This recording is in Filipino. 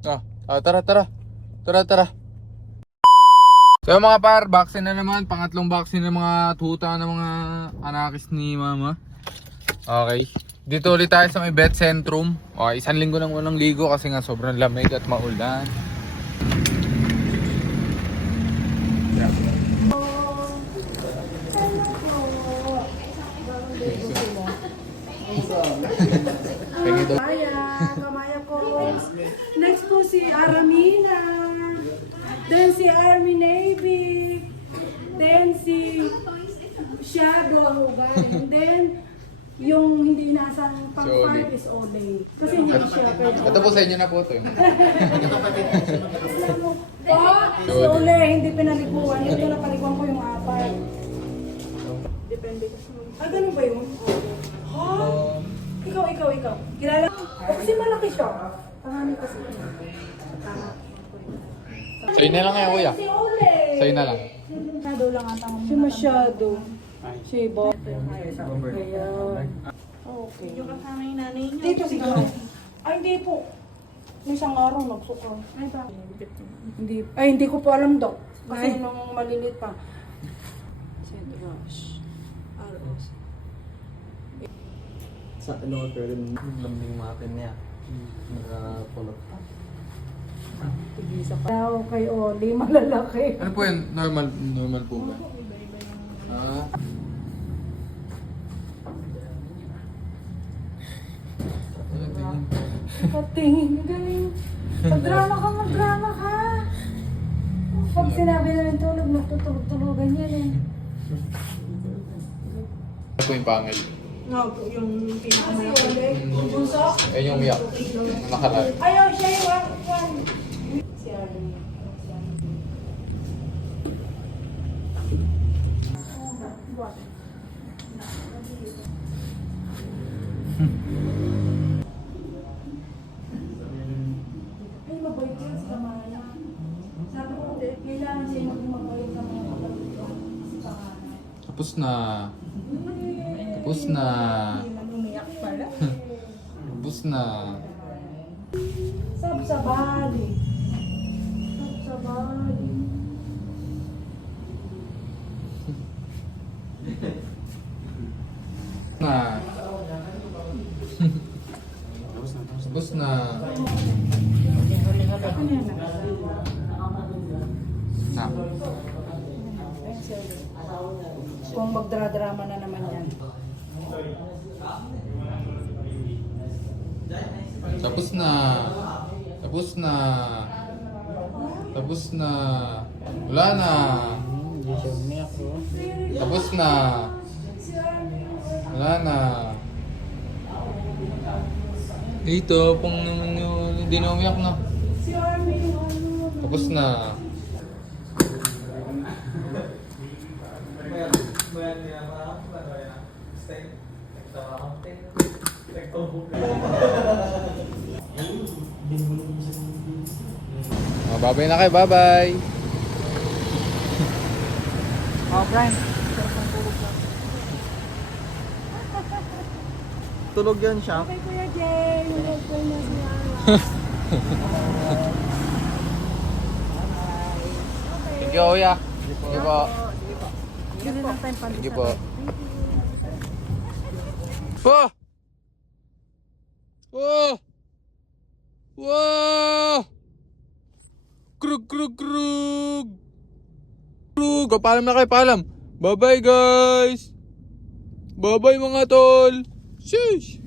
Tara, tara. Tara, tara. So mga par, vaccine na naman. Pangatlong vaccine ng mga tuta ng mga anakis ni mama. Okay. Dito ulit tayo sa may vet centrum. Okay, 1 linggo nang walang ligo kasi nga sobrang lamig at maulan. Kamaya ko. Next po si Aramina. Then si Army Navy. Then si Shadow. And then yung hindi inasang pang-5 is Ole. Kasi hindi siya pwede. Ito po sa inyo na po ito. Si Ole, hindi pinaliguan. Ito na paliguan ko yung 4. Depende kasi. Ganun ba yun? Ha? Ikaw. Kilala? Kasi malaki siya. Pangani kasi. Sa'yo na lang kaya kuya. Si Ole. Sa'yo na lang. Masyado lang ang tanong. Si masyado. Si Bob. Ayan. Okay. Yung kasama yung nanay niyo. Dito si Bob. Ay, hindi po. May isang araw nagsuka. Ay, bakit? Hindi ko po alam, Dok. Kasi nung malilit pa. Sa ano pero lambing matin niya. Nakapulot pa. Tigisa pa. Daw kay Oli, malalaki. Ano po yan? Normal po ba? Katingin, galing. Magdrama ka. Pag sinabi namin tulog, natutulog-tulogan yan eh. Ano po yung pangil? No, yung pinakamalaki. Bunso? Yung umiyak. Nakalat. Ayaw, siya yung one. Si Arlie. Ay, mabait yan sa kamana. Sabi ko, kailangan siya maging mabait sa mga kapatid ko. Sa kamana. Tapos na. Tapos na. Umiyak pala. Tapos na. Sabsabali. Na. Tapos na. Na. Kung magdra-drama na naman yan. Tapos na. Tapos na. Tapos na. Wala na. Hindi siya umiyak oh. Tapos na. Wala na. Ito, pang naman yun. Hindi na umiyak na. Si Armin, Tapos na. Babay na kayo, bye-bye. Oh, Brian. Tulog yan siya. Okay, Kuya Jay. Tulog ko na si Thank you, kuya. Thank you po. Ganun lang tayong Thank you po. Oh! Oh! Wow! Krug! Krug! Paalam na kayo, paalam. Bye-bye, guys. Bye-bye, mga tol. Sheesh!